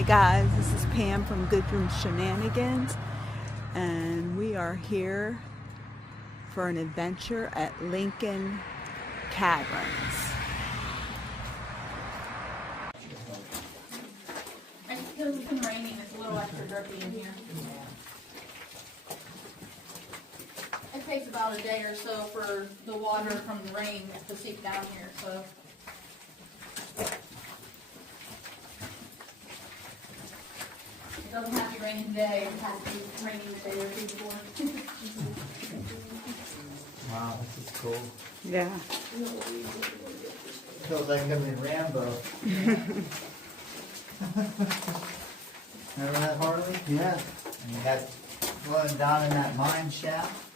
Hi guys, this is Pam from Good From Shenanigans, and we are here for an adventure at Lincoln Caverns. I just because it's been raining, it's a little extra drippy in here. It takes about a day or so for the water from the rain to seep down here, so. It doesn't have to be raining today, it has to be raining the day or two before. Wow, this is cool. Yeah. Feels like I'm in Rambo. Remember that, Harley? Yeah. And you got going down in that mine shaft.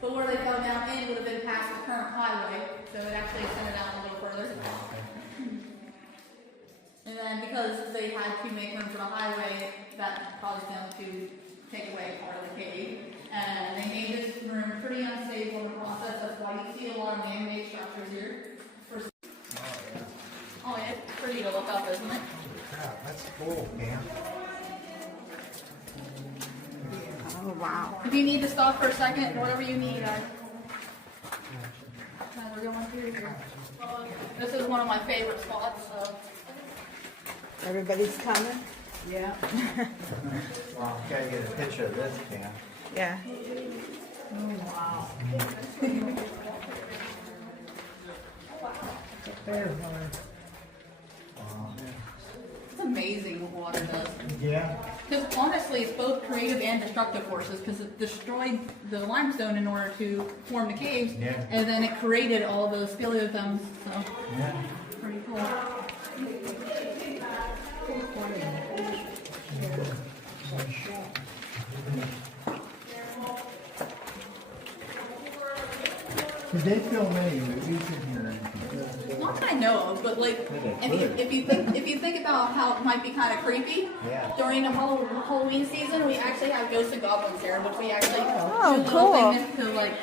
But where they fell down in would have been past the current highway, so it actually extended out a little further. And then because they had to make room for the highway, that caused them to take away part of the cave. And they made this room pretty unstable in the process. That's why you see a lot of man-made structures here. Oh yeah, it's pretty to look up, isn't it? Crap, that's cool, man. Oh wow. If you need to stop for a second, whatever you need, we're going through here. This is one of my favorite spots, so. Everybody's coming? Yeah. Wow, gotta get a picture of this, Pam. Yeah. Wow. It's amazing what water does. Yeah. Because honestly, it's both creative and destructive forces, because it destroyed the limestone in order to form the caves, Yeah. and then it created all those speleothems, so Yeah. pretty cool. Did they film any movies in here? Not that I know of, but like, if you think about how it might be kind of creepy, Yeah. during the Halloween season, we actually have ghosts and goblins here, which we actually Oh, do little cool. things to like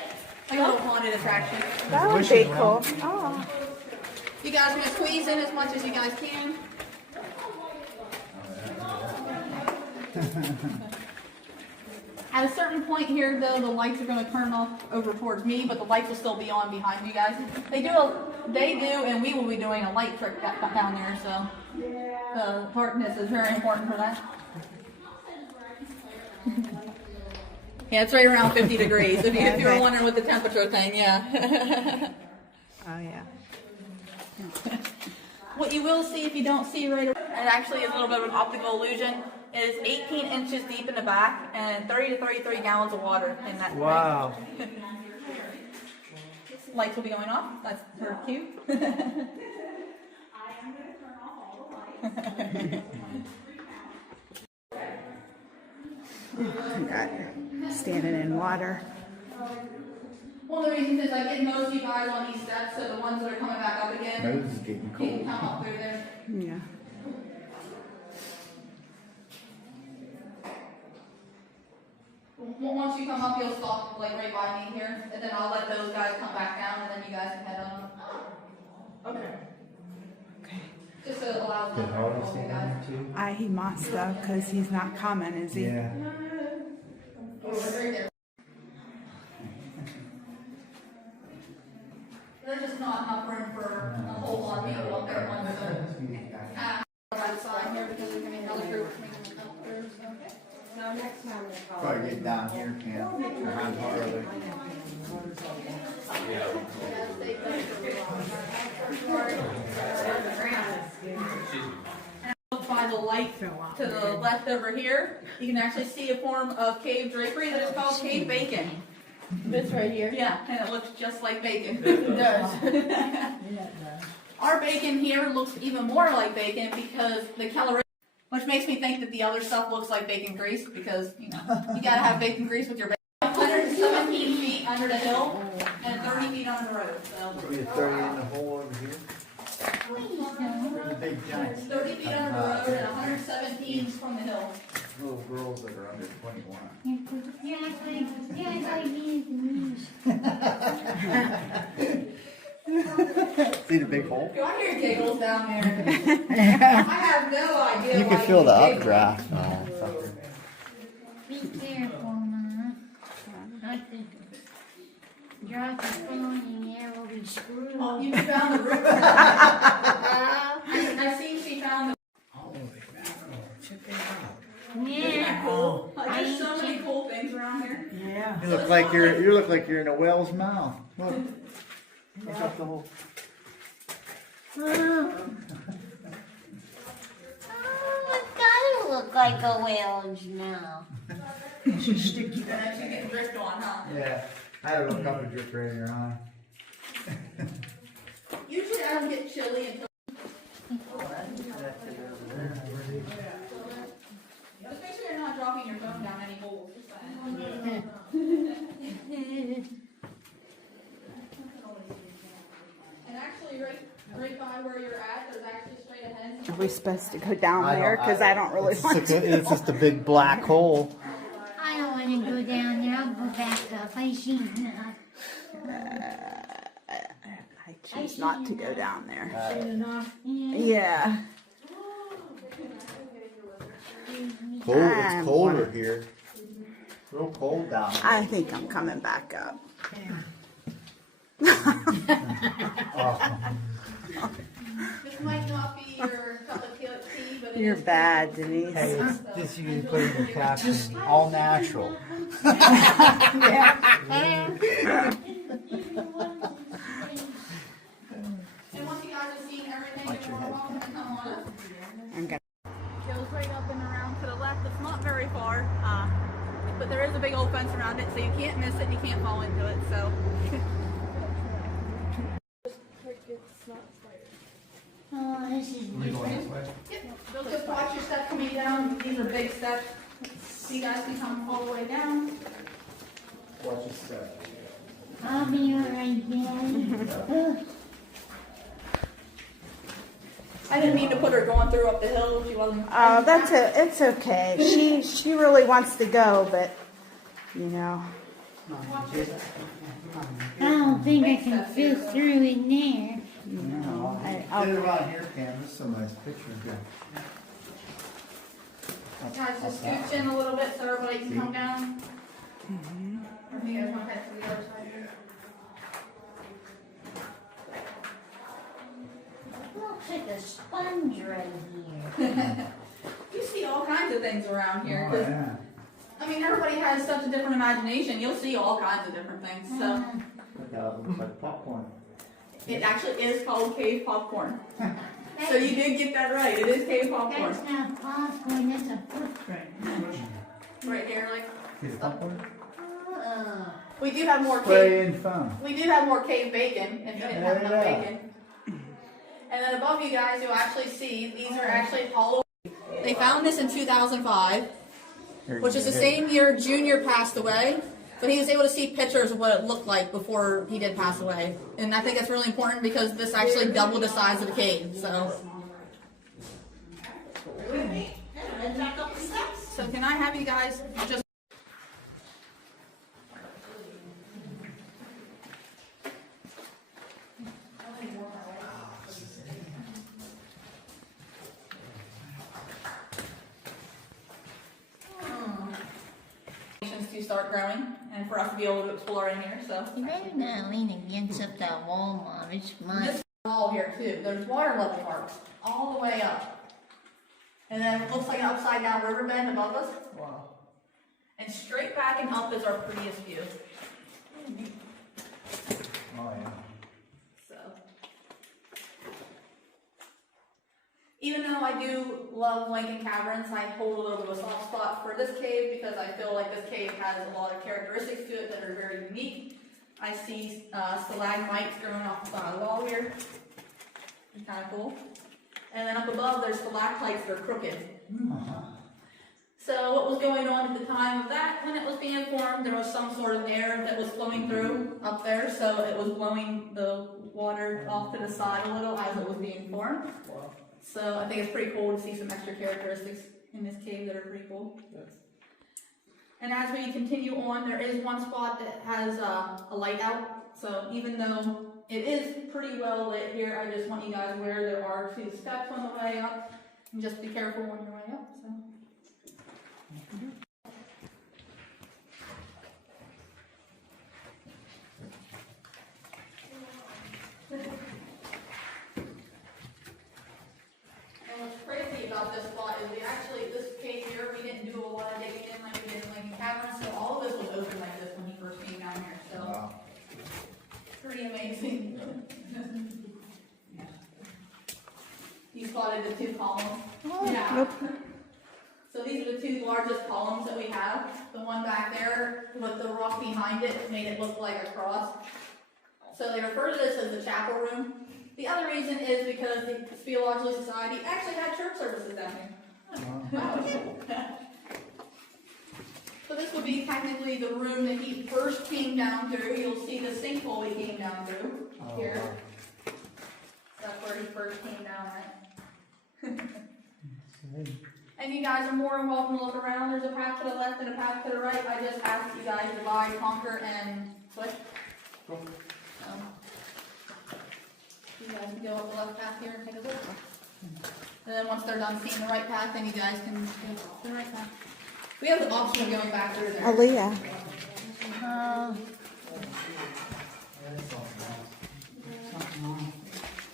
a little haunted attraction. That would be cool. Oh. You guys are gonna squeeze in as much as you guys can. At a certain point here, though, the lights are going to turn off over towards me, but the lights will still be on behind you guys. They do, and we will be doing a light trick down there, so the darkness is very important for that. Yeah, it's right around 50 degrees, if you were wondering what the temperature thing, yeah. Oh yeah. What you will see if you don't see right away, it actually is a little bit of an optical illusion. It is 18 inches deep in the back and 30 to 33 gallons of water in that. Wow. Lights will be going off. That's her cue. Standing in water. One of the reasons is I get most of you guys on these steps, so the ones that are coming back up again, Nose is getting you can cold. come up through there. Yeah. Once you come up, you'll stop like right by me here, and then I'll let those guys come back down, and then you guys can head on. Okay. Okay. Just so it allows Did them Harley to see you guys. that too? He must have, because he's not coming, is he? Yeah. Right there. There's just not enough room for a whole lot of people up there on the right side here because there's gonna be another group coming up there. So. Probably get down here, Pam. Behind Harley. By the light to the left over here, you can actually see a form of cave drapery that is called cave bacon. This right here? Yeah, and it looks just like bacon. It does. Our bacon here looks even more like bacon because the calorie, which makes me think that the other stuff looks like bacon grease because, you gotta have bacon grease with your bacon. 117 feet under the hill and 30 feet under the road. So. We have 30 in the hole over here. There's a big giant. 30 feet under the road and 117 from the hill. Little girls that are under 21. See the big hole? Do I hear giggles down there? I have no idea. You can feel the updraft. Be careful, Ma. Drop your phone in there, we'll be screwed. Oh, you found the roof. I've seen she found the. Holy mackerel, check that out. Yeah. Cool. There's so many cool things around here. Yeah. You look like you're in a whale's mouth. Look. Look up the hole. Oh, it does look like a whale's mouth. She's getting drift on, huh? Yeah. I had a little cup of drip right in your eye. Usually I don't get chilly until. Just make sure you're not dropping your phone down any holes. And actually, right by where you're at, there's actually straight ahead. Are we supposed to go down there? Because I don't really want to. It's just a big black hole. I don't want to go down there, I'll go back up. I see enough. I choose not to go down there. Yeah. Yeah. It's colder here. Real cold down there. I think I'm coming back up. This might not be your cup of tea, but You're bad, Denise. Hey, it's just you can put in your caption, all natural. And once you guys have seen everything, you're more welcome to come on up. I'm gonna. Goes right up and around to the left. It's not very far, but there is a big old fence around it, so you can't miss it and you can't fall into it. So. Oh, this is different. Yep. Just watch your step coming down. These are big steps, so you guys can come all the way down. Watch your step. I'll be right there. I didn't mean to put her going through up the hill. She wasn't. Oh, it's okay. She really wants to go, but you know. I don't think I can fit through in there. No, Get it around here, Cam. This is somebody's picture. Guys, just scooch in a little bit so everybody can come down. Or if you guys want to head to the other side here. Looks like a sponge right here. You see all kinds of things around here. Oh, 'Cause, yeah. I mean, everybody has such a different imagination. You'll see all kinds of different things. So Look how it looks like popcorn. it actually is called cave popcorn. So you did get that right. It is cave popcorn. That's not popcorn, that's a footprint. Right here, like See the popcorn? we do have more cave. Spray and foam. We do have more cave bacon if you didn't have enough Yeah. bacon. And then above you guys, you'll actually see these are actually hollow. They found this in 2005, which is the same year Junior passed away. But he was able to see pictures of what it looked like before he did pass away. And I think that's really important because this actually doubled the size of the cave. So can I have you guys just to start growing and for us to be able to explore in here. So You better not lean against up that wall, Mom. It's mine. this wall here too. There's water level marks all the way up. And then it looks like an upside down riverbed above us. Wow. And straight back and up is our prettiest view. Oh, yeah. So even though I do love Lincoln Caverns, I hold a little bit of a soft spot for this cave because I feel like this cave has a lot of characteristics to it that are very unique. I see stalagmites growing off the side of the wall here. It's kind of cool. And then up above, there's stalactites that are crooked. So what was going on at the time of that, when it was being formed, there was some sort of air that was flowing through up there, so it was blowing the water off to the side a little as it was being formed. So I think it's pretty cool to see some extra characteristics in this cave that are pretty cool. And as we continue on, there is one spot that has a light out. So even though it is pretty well lit here, I just want you guys aware there are 2 steps on the way up. And just be careful on your way up. So. And what's crazy about this spot is this cave here, we didn't do a lot of digging in like we did in Lincoln Caverns, so all of this was open like this when he first came down here, so. Wow. Pretty amazing. You spotted the 2 columns? Yeah. Nope. So these are the 2 largest columns that we have. The one back there with the rock behind it made it look like a cross. So they refer to this as the chapel room. The other reason is because the Theological Society actually had church services down here. Wow. So this would be technically the room that he first came down through. You'll see the sinkhole he came down through here. That's where he first came down at. And you guys are more than welcome to look around. There's a path to the left and a path to the right. I just asked you guys to buy, conquer, and push. You guys can go up the left path here and take a look. And then once they're done seeing the right path, then you guys can go to the right path. We have the option of going back through there. Aaliyah.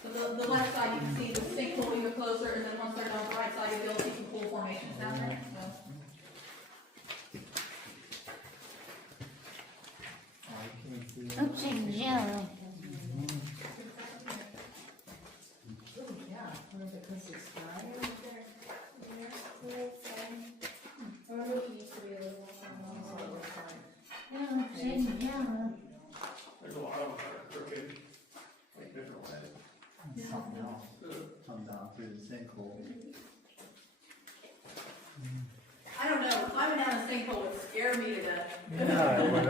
So the left side, you can see the sinkhole even closer, and then once they're done the right side, you'll be able to see some cool formations down there. Looks like jelly. There's a lot of them that are crooked, like different ways. Something else comes out through the sinkhole. I don't know, climbing down a sinkhole would scare me to death. Yeah, it would.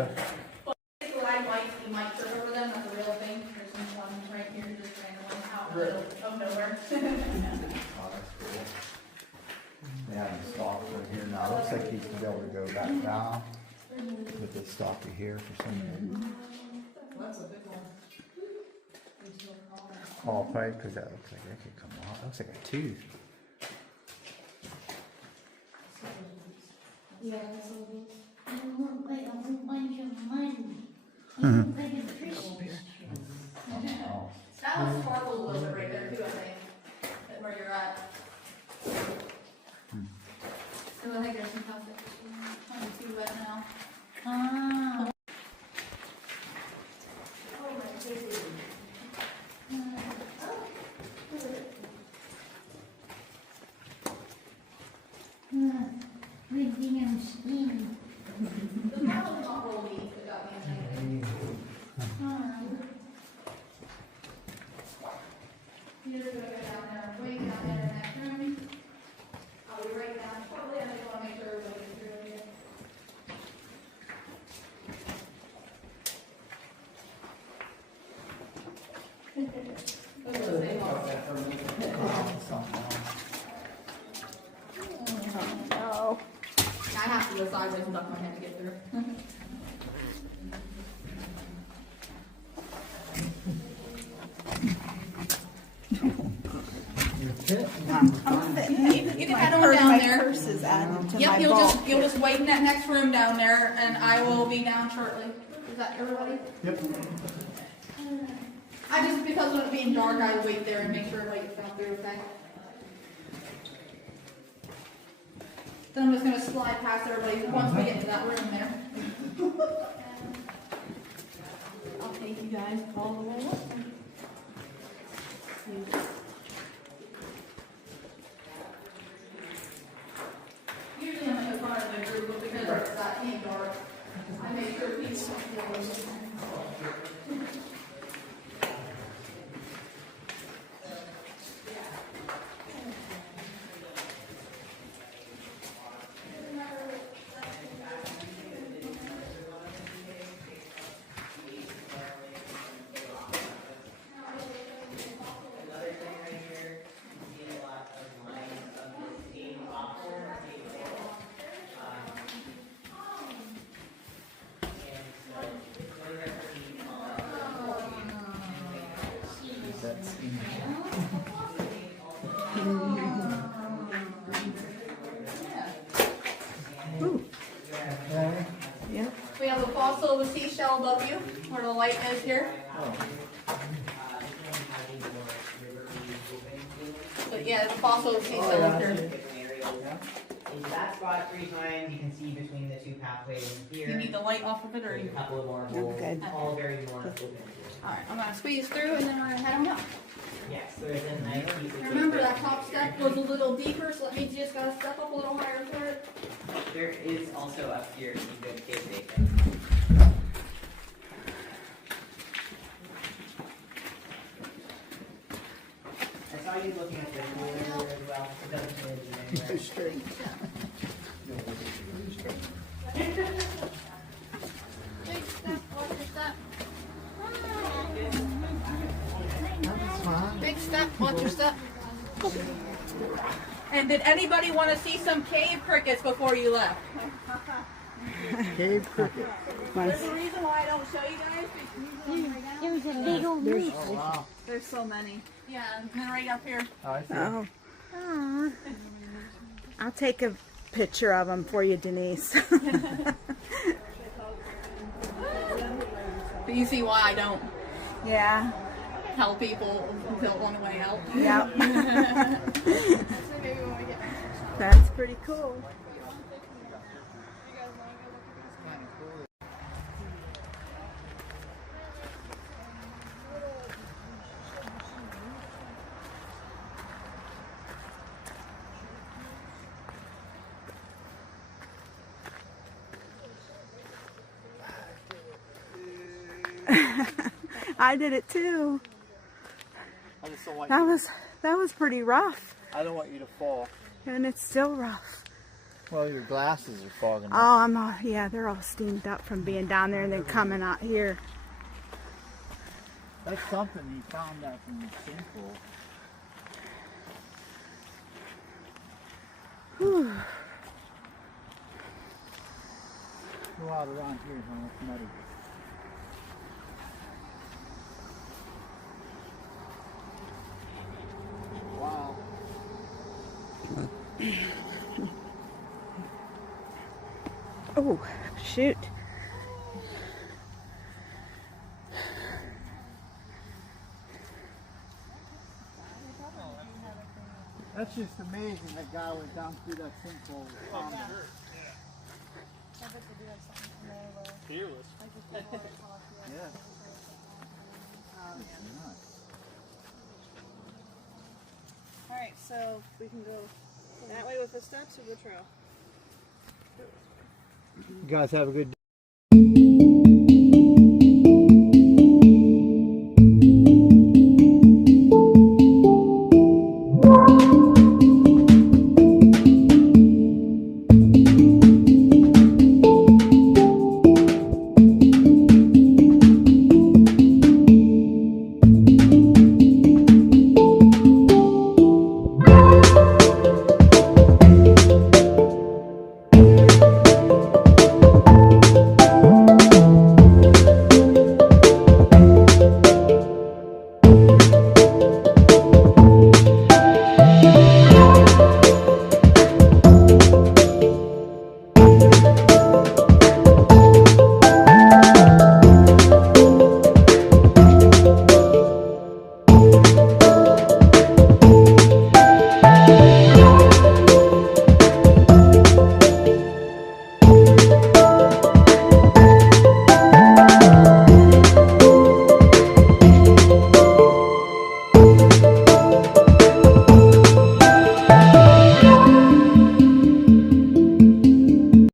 Stalagmites, you might trip over them, that's a real thing. There's some ones right here just randomly out in the middle of nowhere. Oh, that's cool. They have the stalk right here now. Looks like he's gonna be able to go back down with the stalker here for some reason. That's a big one. Oh, probably because that looks like that could come off. Looks like a tooth. Yeah, it look like a whole bunch of money. It look like a Christmas. Oh, That one sparkles a little bit right there too, I think, at where you're at. So I think there's some plastic. Trying to see wet now. Ah. Good damn skin. The mountain's not rolling, but got me You're gonna go down there, way down there in that room. I'll be right down shortly, I just wanna make sure everybody gets through here. something else. Oh. I have to go sideways and duck my head to get through. You can head on down there. Purse is added to Yep, my you'll vault. just wait in that next room down there, and I will be down shortly. Is that everybody? Yep. I just, because of it being dark, I wait there and make sure everybody gets down through, okay? Then I'm just gonna slide past everybody once we get into that room there. I'll take you guys all the way up. Usually I'm in the front of the group, but because it's that being dark, I make sure people feel Ooh. Yep. We have a fossil of a seashell above you, where the light is here. But yeah, the fossil of a seashell up here. Into that spot 3 times, you can see between the 2 pathways here. You need the light off of it, or There's you? a couple of more holes, good. all very more open. Alright, I'm gonna squeeze through and then we're gonna head on up. Yes, there's a nice piece of Remember paper. that top step was a little deeper, so that means you just gotta step up a little higher for it. There is also up here some good cave bacon. I saw you looking at the ruler as well. It doesn't really do anywhere. Straight. Big step, watch your step. Big step, watch your step. And did anybody want to see some cave crickets before you left? Cave cricket. There's a reason why I don't show you guys. Because usually right now, There's a big old moose. Oh, wow. there's so many. Yeah, and then right up here. Oh, I see. Oh. Aw. I'll take a picture of them for you, Denise. But you see why I don't Yeah. tell people who don't want to way out. Yep. Maybe when we get That's pretty cool. I did it too. I just don't want That was pretty rough, I don't want you to fall. and it's still rough. Well, your glasses are fogging up. Oh, yeah, they're all steamed up from being down there and then coming out here. That's something you found out from the sinkhole. Whew. Go out around here, huh? It's muddy. Wow. Oh, shoot. That's just amazing. That guy went down through that sinkhole. Fearless. Yeah. Alright, so we can go that way with the steps or the trail? You guys have a good day.